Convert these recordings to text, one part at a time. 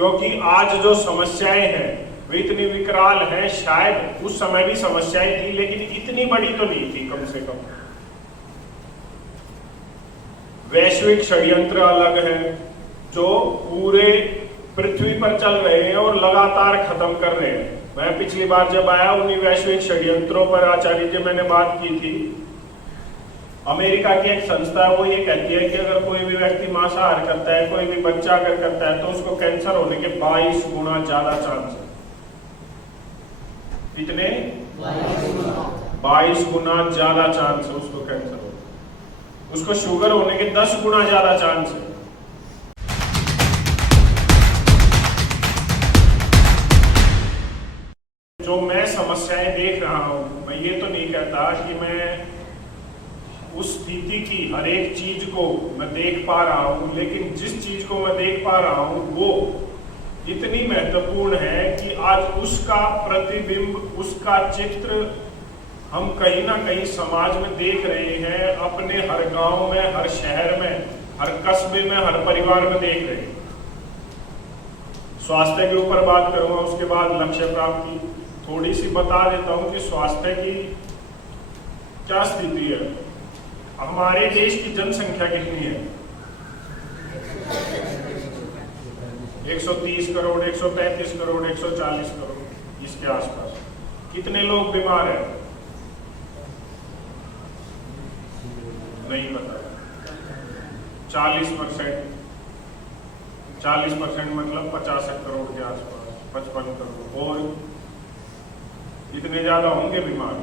क्योंकि आज जो समस्याएं हैं वे इतनी विकराल हैं, शायद उस समय भी समस्याएं थी लेकिन इतनी बड़ी तो नहीं थी। कम से कम वैश्विक षड्यंत्र अलग है जो पूरे पृथ्वी पर चल रहे हैं और लगातार खत्म कर रहे हैं। मैं पिछली बार जब आया उन्हीं वैश्विक षड्यंत्रों पर आचार्य जी मैंने बात की थी। अमेरिका की एक संस्था है, वो ये कहती है कि अगर कोई भी व्यक्ति मांसाहार करता है, कोई भी बच्चा अगर करता है तो उसको कैंसर होने के 22 गुना ज्यादा चांस है। कितने? 22 गुना ज्यादा चांस है उसको कैंसर होने। उसको शुगर होने के 10 गुना ज्यादा चांस है। जो मैं समस्याएं देख रहा हूं, मैं ये तो नहीं कहता कि मैं उस स्थिति की हर एक चीज को मैं देख पा रहा हूं, लेकिन जिस चीज को मैं देख पा रहा हूं वो इतनी महत्वपूर्ण है कि आज उसका प्रतिबिंब, उसका चित्र हम कहीं ना कहीं समाज में देख रहे हैं, अपने हर गांव में, हर शहर में, हर कस्बे में, हर परिवार में देख रहे हैं। स्वास्थ्य के ऊपर बात करूंगा, उसके बाद लक्ष्य प्राप्ति। थोड़ी सी बता देता हूं कि स्वास्थ्य की क्या स्थिति है। हमारे देश की जनसंख्या कितनी है? 130 करोड़, 135 करोड़, 140 करोड़, इसके आसपास। कितने लोग बीमार हैं? नहीं पता। 40%। 40% मतलब 50 करोड़ के आसपास, 55 करोड़। और इतने ज्यादा होंगे बीमार?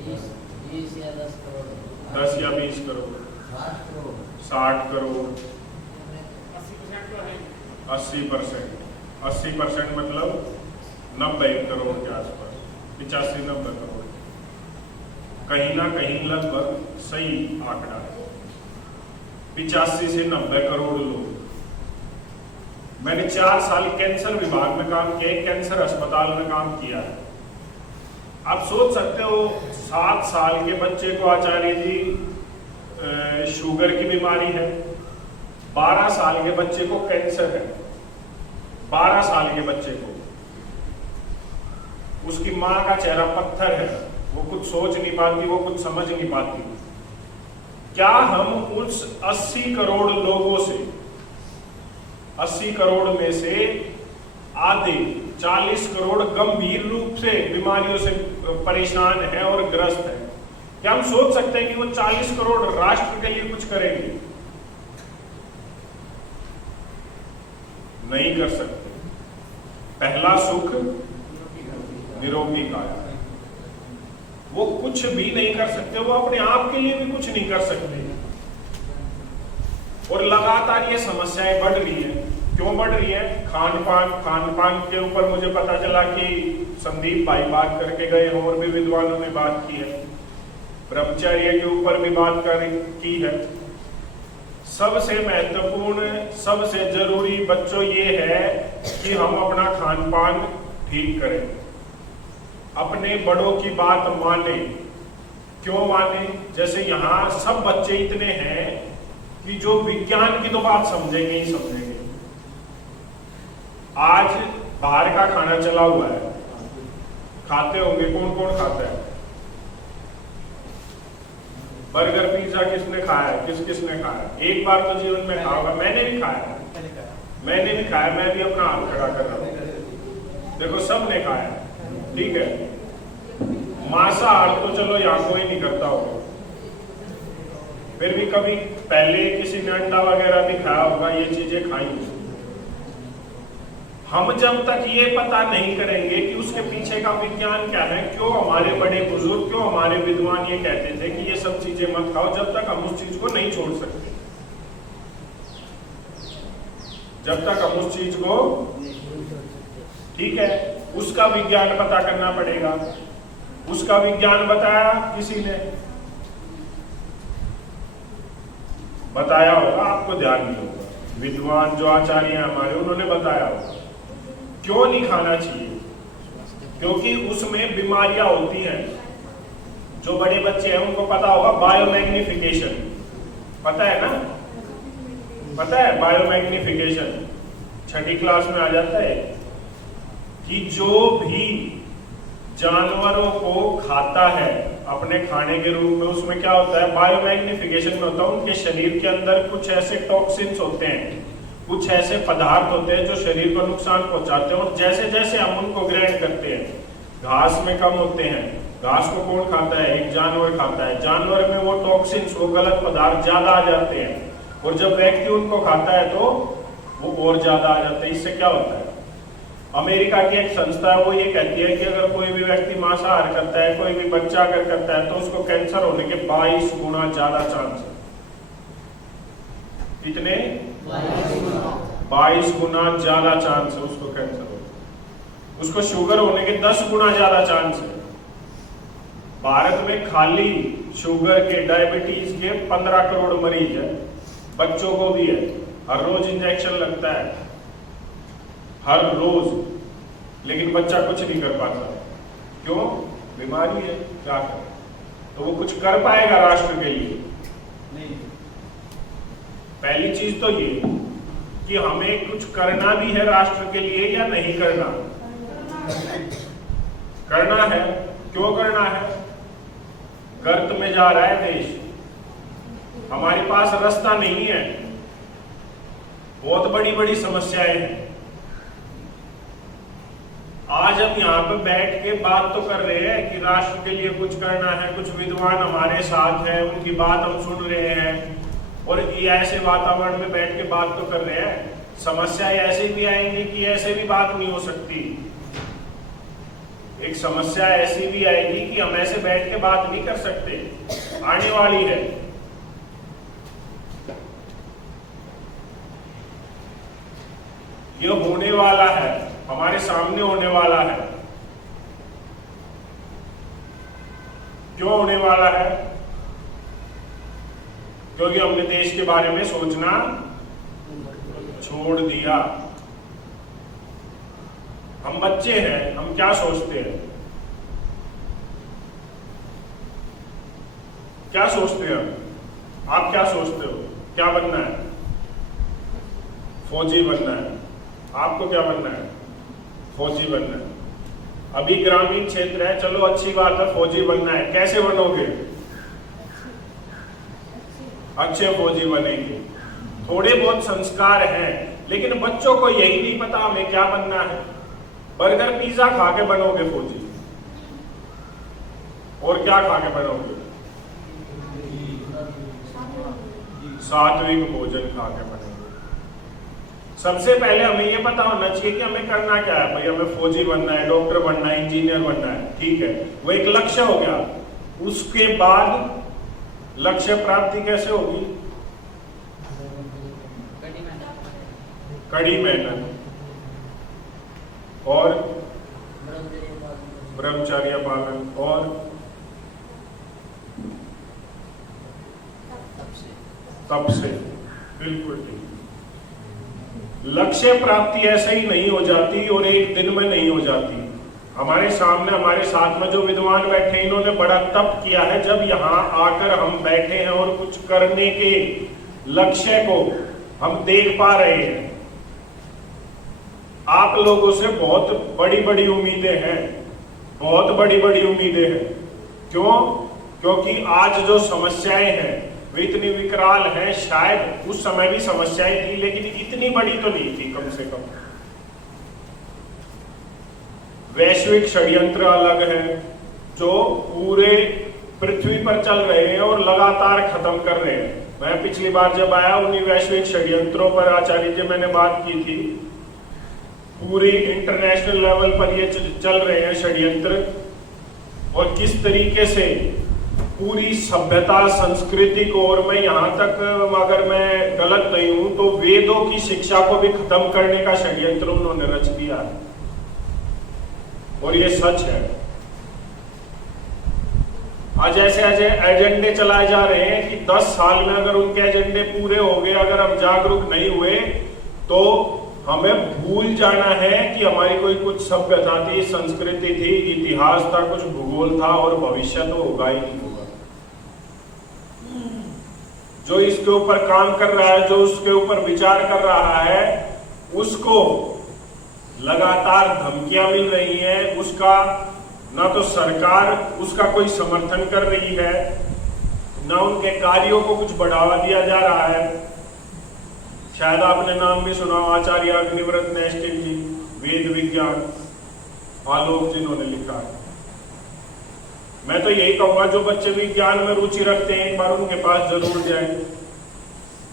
10 या 10 करोड़, 10 या 20 करोड़, 60 करोड़, 80%। 80% मतलब 90 करोड़ के आसपास, 85-90 करोड़। कहीं ना कहीं लगभग सही आंकड़ा है, 85 से 90 करोड़ लोग। मैंने 4 साल कैंसर विभाग में काम किया, कैंसर अस्पताल में काम किया है। आप सोच सकते हो 7 साल के बच्चे को आचार्य जी शुगर की बीमारी है, 12 साल के बच्चे को कैंसर है। 12 साल के बच्चे को, उसकी मां का चेहरा पत्थर है, वो कुछ सोच नहीं पाती, वो कुछ समझ नहीं पाती। क्या हम उस 80 करोड़ लोगों से, 80 करोड़ में से आधे 40 करोड़ गंभीर रूप से बीमारियों से परेशान है और ग्रस्त है? क्या हम सोच सकते हैं कि वो 40 करोड़ राष्ट्र के लिए कुछ करेंगे? नहीं कर सकते। पहला सुख निरोगी काया, वो कुछ भी नहीं कर सकते, वो अपने आप के लिए भी कुछ नहीं कर सकते। और लगातार ये समस्याएं बढ़ रही है। क्यों बढ़ रही है? खान पान के ऊपर मुझे पता चला कि संदीप भाई बात करके गए हैं, और भी विद्वानों ने बात की है। ब्रह्मचर्य के ऊपर भी बात की है। सबसे महत्वपूर्ण, सबसे जरूरी बच्चों ये है कि हम अपना खान पान ठीक करें, अपने बड़ों की बात माने। क्यों माने? जैसे यहाँ सब बच्चे इतने हैं कि जो विज्ञान की तो बात समझेंगे ही समझेंगे। आज बाहर का खाना चला हुआ है, खाते होंगे, कौन कौन खाता है? बर्गर पिज्जा किसने खाया है? किसने खाया? एक बार तो जीवन में खाया होगा। मैंने भी खाया, मैं भी अपना हाथ खड़ा कर रहा हूं। देखो सबने खाया, ठीक है। मांसाहार तो चलो यहाँ कोई नहीं करता होगा, फिर भी कभी पहले किसी ने अंडा वगैरह भी खाया होगा, ये चीजें खाई। हम जब तक ये पता नहीं करेंगे कि उसके पीछे का विज्ञान क्या है, क्यों हमारे बड़े बुजुर्ग, क्यों हमारे विद्वान ये कहते थे कि ये सब चीजें मत खाओ, जब तक हम उस चीज को नहीं छोड़ सकते, जब तक हम उस चीज को, ठीक है, उसका विज्ञान पता करना पड़ेगा। उसका विज्ञान बताया किसी ने, बताया होगा, आपको ध्यान नहीं होगा। विद्वान जो आचार्य हैं हमारे, उन्होंने बताया होगा। क्यों नहीं खाना चाहिए? क्योंकि उसमें बीमारियां होती हैं। जो बड़े बच्चे हैं उनको पता होगा बायोमैग्निफिकेशन, पता है ना? पता है बायोमैग्निफिकेशन? छठी क्लास में आ जाता है कि जो भी जानवरों को खाता है अपने खाने के रूप में, उसमें क्या होता है, बायोमैग्निफिकेशन में होता है। उनके शरीर के अंदर कुछ ऐसे टॉक्सिन्स होते हैं, कुछ ऐसे पदार्थ होते हैं जो शरीर को नुकसान पहुंचाते हैं, और जैसे जैसे हम उनको ग्रहण करते हैं, घास में कम होते हैं। घास को कौन खाता है? एक जानवर खाता है। जानवर में वो टॉक्सिन्स, वो गलत पदार्थ ज्यादा आ जाते हैं, और जब व्यक्ति उनको खाता है तो वो और ज्यादा आ जाते हैं। इससे क्या होता है, अमेरिका की एक संस्था है, वो ये कहती है कि अगर कोई भी व्यक्ति मांसाहार करता है, कोई भी बच्चा अगर करता है, तो उसको कैंसर होने के 22 गुना ज्यादा चांस है। कितने? 22 गुना ज्यादा चांस है उसको कैंसर हो। उसको शुगर होने के 10 गुना ज्यादा चांस है। भारत में खाली शुगर के, डायबिटीज के 15 करोड़ मरीज है, बच्चों को भी है। हर रोज इंजेक्शन लगता है, हर रोज, लेकिन बच्चा कुछ नहीं कर पाता। क्यों? बीमारी है, क्या कर? तो वो कुछ कर पाएगा राष्ट्र के लिए? नहीं। पहली चीज तो ये कि हमें कुछ करना भी है राष्ट्र के लिए या नहीं करना? करना है। क्यों करना है? गर्त में जा रहा है देश, हमारे पास रास्ता नहीं है, बहुत बड़ी बड़ी समस्याएं हैं। आज हम यहाँ पे बैठ के बात तो कर रहे हैं कि राष्ट्र के लिए कुछ करना है, कुछ विद्वान हमारे साथ हैं, उनकी बात हम सुन रहे हैं, और ये ऐसे वातावरण में बैठ के बात तो कर रहे हैं। समस्याएं ऐसे भी आएंगी कि ऐसे भी बात नहीं हो सकती। एक समस्या ऐसी भी आएगी कि हम ऐसे बैठ के बात नहीं कर सकते, आने वाली है। ये होने वाला है, हमारे सामने होने वाला है। क्यों होने वाला है? क्योंकि हमने देश के बारे में सोचना छोड़ दिया। हम बच्चे हैं, हम क्या सोचते हैं? क्या सोचते हैं? आप क्या सोचते हो? क्या बनना है? फौजी बनना है। आपको क्या बनना है? फौजी बनना है। अभी ग्रामीण क्षेत्र है, चलो अच्छी बात है, फौजी बनना है। कैसे बनोगे? अच्छे फौजी बनेंगे। थोड़े बहुत संस्कार हैं, लेकिन बच्चों को यही नहीं पता हमें क्या बनना है। बर्गर पिज्जा खा के बनोगे फौजी, और क्या खा के बनोगे? सात्विक भोजन खा के बनेंगे। सबसे पहले हमें यह पता होना चाहिए कि हमें करना क्या है। भाई हमें फौजी बनना है, डॉक्टर बनना है, इंजीनियर बनना है, ठीक है, वो एक लक्ष्य हो गया। उसके बाद लक्ष्य प्राप्ति कैसे होगी? कड़ी मेहनत और ब्रह्मचर्य पालन और तप से। बिल्कुल ठीक। लक्ष्य प्राप्ति ऐसे ही नहीं हो जाती और एक दिन में नहीं हो जाती। हमारे सामने, हमारे साथ में जो विद्वान बैठे, इन्होंने बड़ा तप किया है। जब यहाँ आकर हम बैठे हैं और कुछ करने के लक्ष्य को हम देख पा रहे हैं, आप लोगों से बहुत बड़ी बड़ी उम्मीदें हैं, बहुत बड़ी बड़ी उम्मीदें हैं। क्यों? क्योंकि आज जो समस्याएं हैं वे इतनी विकराल हैं। शायद उस समय भी समस्याएं थी, लेकिन इतनी बड़ी तो नहीं थी। कम से कम वैश्विक षड्यंत्र अलग है जो पूरे पृथ्वी पर चल रहे हैं और लगातार खत्म कर रहे हैं। मैं पिछली बार जब आया, उन्हीं वैश्विक षड्यंत्रों पर आचार्य जी मैंने बात की थी। पूरी इंटरनेशनल लेवल पर ये चल रहे हैं षड्यंत्र, और किस तरीके से पूरी सभ्यता, संस्कृति को, और मैं यहाँ तक, अगर मैं गलत नहीं हूं तो वेदों की शिक्षा को भी खत्म करने का षड्यंत्र उन्होंने रच दिया है। और ये सच है। आज ऐसे ऐसे एजेंडे चलाए जा रहे हैं कि 10 साल में अगर उनके एजेंडे पूरे हो गए, अगर हम जागरूक नहीं हुए, तो हमें भूल जाना है कि हमारी कोई कुछ सभ्यता थी, संस्कृति थी, इतिहास था, कुछ भूगोल था, और भविष्य तो होगा ही नहीं होगा। जो इसके ऊपर काम कर रहा है, जो उसके ऊपर विचार कर रहा है, उसको लगातार धमकियां मिल रही हैं, उसका ना तो सरकार उसका कोई समर्थन कर रही है, ना उनके कार्यों को कुछ बढ़ावा दिया जा रहा है। शायद आपने नाम भी सुना, आचार्य अग्निव्रत नेस्टिल जी, वेद विज्ञान आलोक जिन्होंने लिखा है। मैं तो यही कहूंगा जो बच्चे विज्ञान में रुचि रखते हैं एक बार उनके पास जरूर जाएं,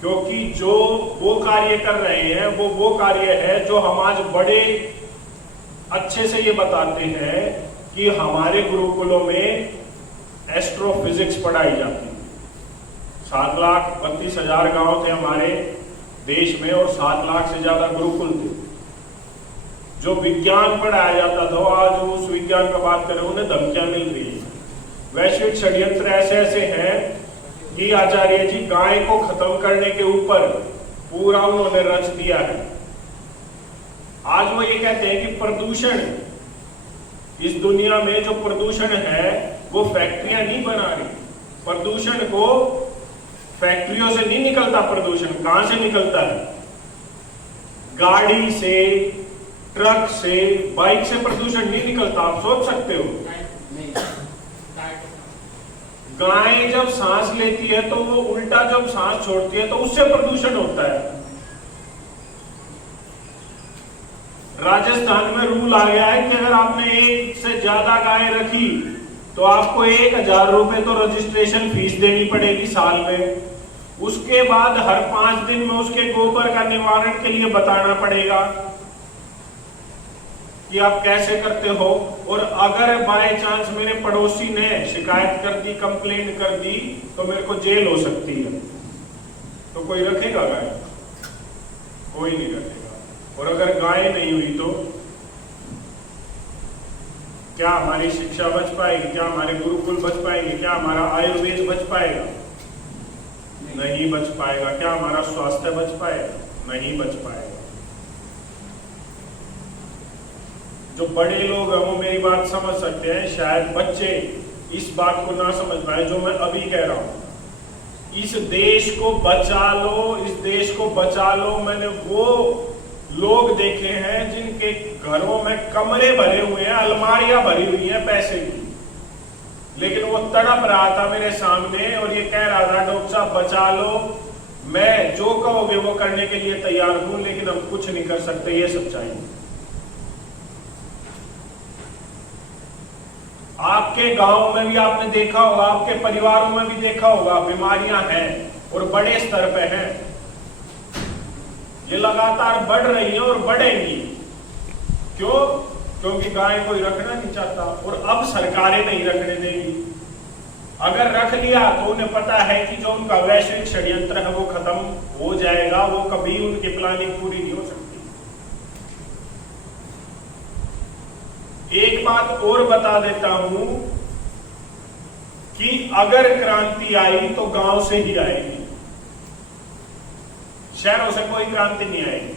क्योंकि जो वो कार्य कर रहे हैं वो कार्य है जो हम आज बड़े अच्छे से ये बताते हैं कि हमारे गुरुकुलों में एस्ट्रोफिजिक्स पढ़ाई जाती है। 7,32,000 गांव थे हमारे देश में और 7 लाख से ज्यादा गुरुकुल थे। जो विज्ञान पढ़ाया जाता था आज उस विज्ञान का बात करें उन्हें धमकियां मिल रही है। वैश्विक षड्यंत्र ऐसे ऐसे हैं कि आचार्य जी गाय को खत्म करने के ऊपर पूरा उन्होंने रच दिया है। आज वो ये कहते हैं कि प्रदूषण, इस दुनिया में जो प्रदूषण है वो फैक्ट्रियां नहीं बना रही। प्रदूषण को फैक्ट्रियों से नहीं निकलता, प्रदूषण कहां से निकलता है? गाड़ी से, ट्रक से, बाइक से प्रदूषण नहीं निकलता। आप सोच सकते हो, गाय जब सांस लेती है तो वो उल्टा जब सांस छोड़ती है तो उससे प्रदूषण होता है। राजस्थान में रूल आ गया है कि अगर आपने एक से ज्यादा गाय रखी तो आपको 1,000 रुपए तो रजिस्ट्रेशन फीस देनी पड़ेगी साल में। उसके बाद हर 5 दिन में उसके गोबर का निवारण के लिए बताना पड़ेगा कि आप कैसे करते हो। और अगर बाय चांस मेरे पड़ोसी ने शिकायत कर दी, कंप्लेंट कर दी, तो मेरे को जेल हो सकती है। तो कोई रखेगा गाय? कोई नहीं रखेगा। और अगर गाय नहीं हुई तो क्या हमारी शिक्षा बच पाएगी? क्या हमारे गुरुकुल बच पाएंगे? क्या हमारा आयुर्वेद बच पाएगा? नहीं बच पाएगा। क्या हमारा स्वास्थ्य बच पाएगा? नहीं बच पाएगा। जो बड़े लोग हैं वो मेरी बात समझ सकते हैं, शायद बच्चे इस बात को ना समझ पाए जो मैं अभी कह रहा हूं। इस देश को बचा लो, इस देश को बचा लो। मैंने वो लोग देखे हैं जिनके घरों में कमरे भरे हुए हैं, अलमारियां भरी हुई हैं पैसे की, लेकिन वो तड़प रहा था मेरे सामने और ये कह रहा था डॉक्टर साहब बचा लो, मैं जो कहोगे वो करने के लिए तैयार हूं, लेकिन हम कुछ नहीं कर सकते। ये सच्चाई है। आपके गांव में भी आपने देखा होगा, आपके परिवारों में भी देखा होगा, बीमारियां हैं और बड़े स्तर पे हैं। ये लगातार बढ़ रही हैं और बढ़ेंगी। क्यों? क्योंकि गाय कोई रखना नहीं चाहता और अब सरकारें नहीं रखने देगी। अगर रख लिया तो उन्हें पता है कि जो उनका वैश्विक षड्यंत्र है वो खत्म हो जाएगा, वो कभी उनकी प्लानिंग पूरी नहीं हो सकती। एक बात और बता देता हूं कि अगर क्रांति आई तो गांव से ही आएगी, शहरों से कोई क्रांति नहीं आएगी।